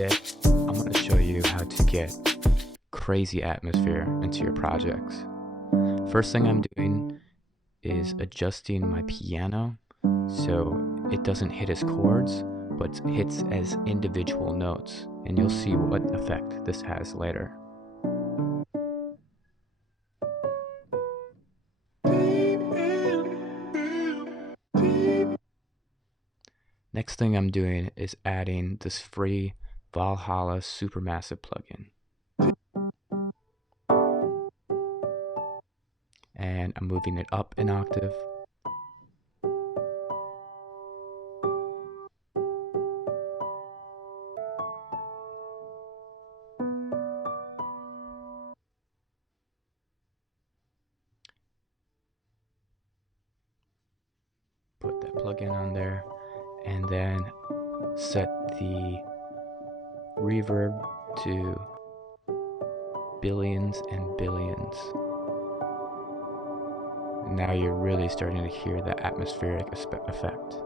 Today, I'm going to show you how to get crazy atmosphere into your projects. First thing I'm doing is adjusting my piano so it doesn't hit as chords, but hits as individual notes, and you'll see what effect this has later. Next thing I'm doing is adding this free Valhalla Supermassive plugin. And I'm moving it up an octave. Put that plugin on there, and then set the reverb to billions and billions. Now you're really starting to hear the atmospheric effect.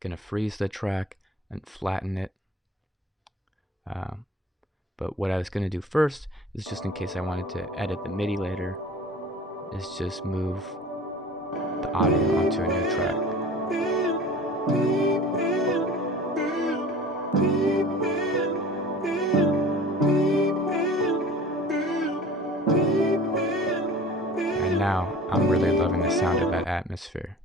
Gonna freeze the track and flatten it. But what I was gonna do first is, just in case I wanted to edit the MIDI later, is just move the audio onto a new track. And now I'm really loving the sound of that atmosphere.